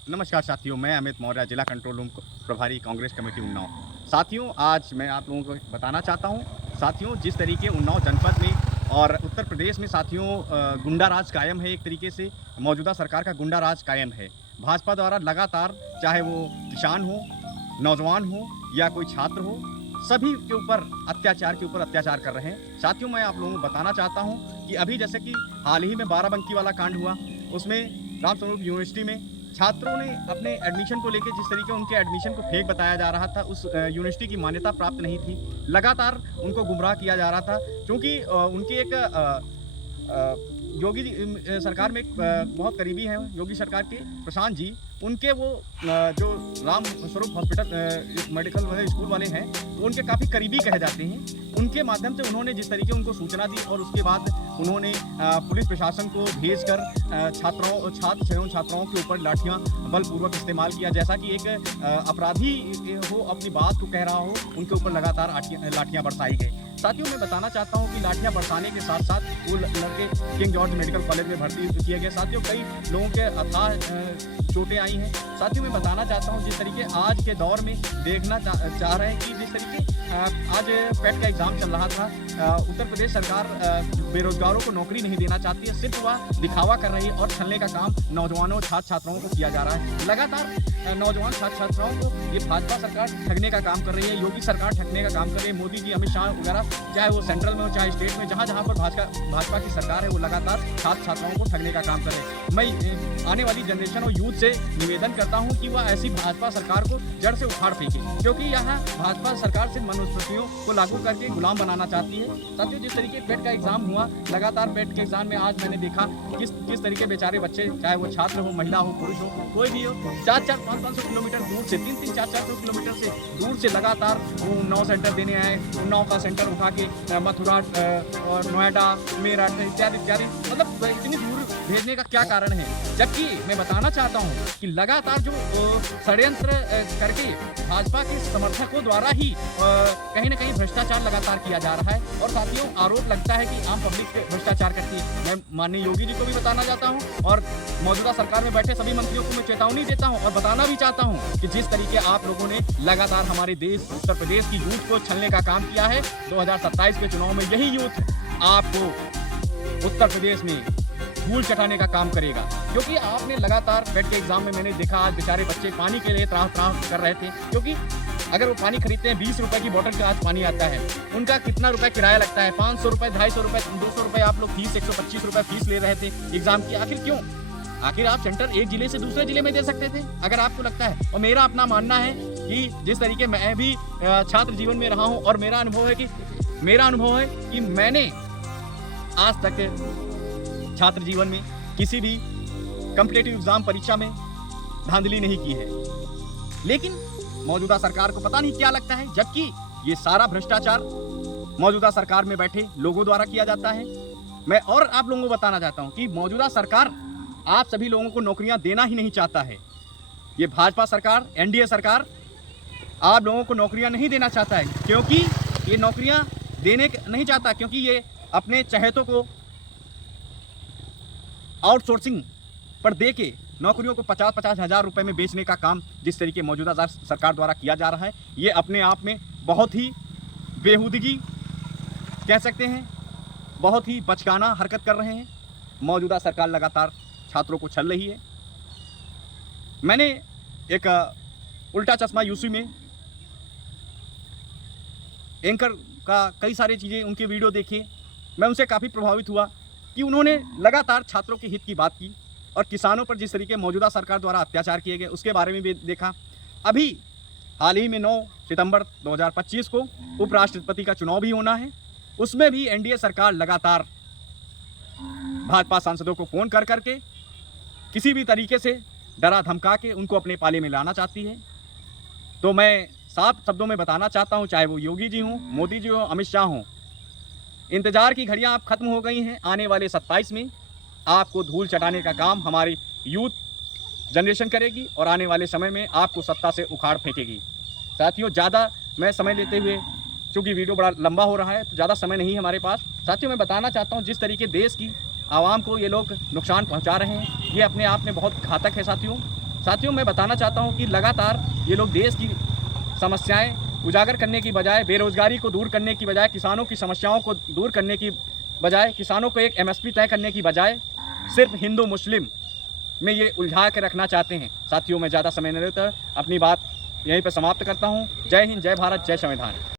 नमस्कार साथियों, मैं अमित मौर्य, जिला कंट्रोल रूम प्रभारी कांग्रेस कमेटी उन्नाव। साथियों, आज मैं आप लोगों को बताना चाहता हूं, साथियों जिस तरीके उन्नाव जनपद में और उत्तर प्रदेश में साथियों गुंडा राज कायम है। एक तरीके से मौजूदा सरकार का गुंडा राज कायम है। भाजपा द्वारा लगातार, चाहे वो किसान हो, नौजवान हो या कोई छात्र हो, सभी के ऊपर अत्याचार कर रहे हैं। साथियों, मैं आप लोगों को बताना चाहता हूं कि अभी जैसे कि हाल ही में बाराबंकी वाला कांड हुआ, उसमें रामस्वरूप यूनिवर्सिटी में छात्रों ने अपने एडमिशन को लेकर जिस तरीके उनके एडमिशन को फेक बताया जा रहा था, उस यूनिवर्सिटी की मान्यता प्राप्त नहीं थी। लगातार उनको गुमराह किया जा रहा था, क्योंकि उनके एक योगी सरकार में एक बहुत करीबी हैं योगी सरकार के प्रशांत जी। उनके वो जो राम स्वरूप हॉस्पिटल मेडिकल वाले स्कूल वाले हैं, वो उनके काफ़ी करीबी कहे जाते हैं। उनके माध्यम से उन्होंने जिस तरीके उनको सूचना दी और उसके बाद उन्होंने पुलिस प्रशासन को भेजकर छात्र एवं छात्राओं के ऊपर लाठियां बलपूर्वक इस्तेमाल किया। जैसा कि एक अपराधी हो अपनी बात को कह रहा हो, उनके ऊपर लगातार लाठियां बरसाई गई। साथियों, मैं बताना चाहता हूं कि लाठियां बरसाने के साथ साथ वो लड़के किंग जॉर्ज मेडिकल कॉलेज में भर्ती किए गए। साथियों, कई लोगों के अथाह चोटें आई हैं। साथियों, मैं बताना चाहता हूं जिस तरीके आज के दौर में देखना चाह रहे हैं कि जिस तरीके आज पेट का एग्ज़ाम चल रहा था, उत्तर प्रदेश सरकार बेरोजगारों को नौकरी नहीं देना चाहती है, सिर्फ वह दिखावा कर रही है और छलने का काम नौजवानों छात्र छात्राओं को किया जा रहा है। लगातार नौजवान छात्र छात्राओं को ये भाजपा सरकार ठगने का काम कर रही है, योगी सरकार ठगने का काम कर रही है। मोदी जी, अमित शाह वगैरह, चाहे वो सेंट्रल में हो चाहे स्टेट में, जहाँ जहाँ पर भाजपा की सरकार है, वो लगातार छात्र छात्राओं को ठगने का काम कर रहे हैं। मैं आने वाली जनरेशन और यूथ से निवेदन करता हूँ कि वह ऐसी भाजपा सरकार को जड़ से उखाड़ फेंके, क्योंकि यहाँ भाजपा सरकार सिर्फ मनुस्मृतियों को लागू करके गुलाम बनाना चाहती है। साथियों, जिस तरीके पेट का एग्जाम हुआ, लगातार पेट के एग्जाम में आज मैंने देखा किस तरीके बेचारे बच्चे, चाहे वो छात्र हो, महिला हो, पुरुष हो, कोई भी हो, 400-500 किलोमीटर दूर से, 300-400 किलोमीटर से दूर से लगातार उन्नाव सेंटर देने आए। उन्नाव का सेंटर उठा के मथुरा और नोएडा, मेरठ इत्यादि इत्यादि, मतलब इतनी दूर भेजने का क्या कारण है? जबकि मैं बताना चाहता हूँ कि लगातार जो षड्यंत्र करके भाजपा के समर्थकों द्वारा ही कहीं ना कहीं भ्रष्टाचार लगातार किया जा रहा है। और साथियों, आरोप लगता है कि आम पब्लिक भ्रष्टाचार करती है। मैं माननीय योगी जी को भी बताना चाहता हूँ और मौजूदा सरकार में बैठे सभी मंत्रियों को मैं चेतावनी देता हूँ और बताना भी चाहता हूँ कि जिस तरीके आप लोगों ने लगातार हमारे देश उत्तर प्रदेश की यूथ को छलने का काम किया है, 2027 के चुनाव में यही यूथ आपको उत्तर प्रदेश में धूल चटाने का काम करेगा। क्योंकि आपने लगातार पेट के एग्जाम में मैंने देखा, आज बेचारे बच्चे पानी के लिए त्राह कर रहे थे, क्योंकि अगर वो पानी खरीदते हैं 20 रुपए की बोतल का आज पानी आता है, उनका कितना रुपए किराया लगता है, 500 रुपए, 250 रुपए, 200 रुपए आप लोग फीस, 125 रुपए फीस ले रहे थे एग्जाम की। आखिर क्यों? आखिर आप सेंटर एक जिले से दूसरे जिले में दे सकते थे, अगर आपको लगता है। और मेरा अपना मानना है कि जिस तरीके मैं भी छात्र जीवन में रहा हूँ और मेरा अनुभव है कि मैंने आज तक छात्र जीवन में किसी भी कॉम्पिटिटिव एग्जाम परीक्षा में धांधली नहीं की है। लेकिन मौजूदा सरकार को पता नहीं क्या लगता है, जबकि ये सारा भ्रष्टाचार मौजूदा सरकार में बैठे लोगों द्वारा किया जाता है। मैं और आप लोगों को बताना चाहता हूं कि मौजूदा सरकार आप सभी लोगों को नौकरियां देना ही नहीं चाहता है। ये भाजपा सरकार, एनडीए सरकार आप लोगों को नौकरियां नहीं देना चाहता है, क्योंकि ये नौकरियां देने नहीं चाहता, क्योंकि ये अपने चहेतों को आउटसोर्सिंग पर दे के नौकरियों को 50-50 हज़ार रुपये में बेचने का काम जिस तरीके मौजूदा सरकार द्वारा किया जा रहा है, ये अपने आप में बहुत ही बेहूदगी कह सकते हैं, बहुत ही बचकाना हरकत कर रहे हैं। मौजूदा सरकार लगातार छात्रों को छल रही है। मैंने एक उल्टा चश्मा यूसी में एंकर का कई सारी चीज़ें, उनके वीडियो देखे, मैं उनसे काफ़ी प्रभावित हुआ कि उन्होंने लगातार छात्रों के हित की बात की और किसानों पर जिस तरीके मौजूदा सरकार द्वारा अत्याचार किए गए उसके बारे में भी देखा। अभी हाल ही में 9 सितंबर 2025 को उपराष्ट्रपति का चुनाव भी होना है, उसमें भी एनडीए सरकार लगातार भाजपा सांसदों को फ़ोन कर करके किसी भी तरीके से डरा धमका के उनको अपने पाले में लाना चाहती है। तो मैं साफ शब्दों में बताना चाहता हूँ, चाहे वो योगी जी हों, मोदी जी हों, अमित शाह हों, इंतजार की घड़ियां अब खत्म हो गई हैं। आने वाले 27 में आपको धूल चटाने का काम हमारी यूथ जनरेशन करेगी और आने वाले समय में आपको सत्ता से उखाड़ फेंकेगी। साथियों, ज़्यादा मैं समय लेते हुए, चूँकि वीडियो बड़ा लंबा हो रहा है तो ज़्यादा समय नहीं है हमारे पास। साथियों, मैं बताना चाहता हूँ जिस तरीके देश की आवाम को ये लोग नुकसान पहुँचा रहे हैं, ये अपने आप में बहुत घातक है। साथियों, साथियों, मैं बताना चाहता हूँ कि लगातार ये लोग देश की समस्याएं उजागर करने की बजाय, बेरोजगारी को दूर करने की बजाय, किसानों की समस्याओं को दूर करने की बजाय, किसानों को एक एमएसपी तय करने की बजाय सिर्फ हिंदू मुस्लिम में ये उलझा के रखना चाहते हैं। साथियों, मैं ज़्यादा समय नहीं लेता, अपनी बात यहीं पर समाप्त करता हूँ। जय हिंद, जय भारत, जय संविधान।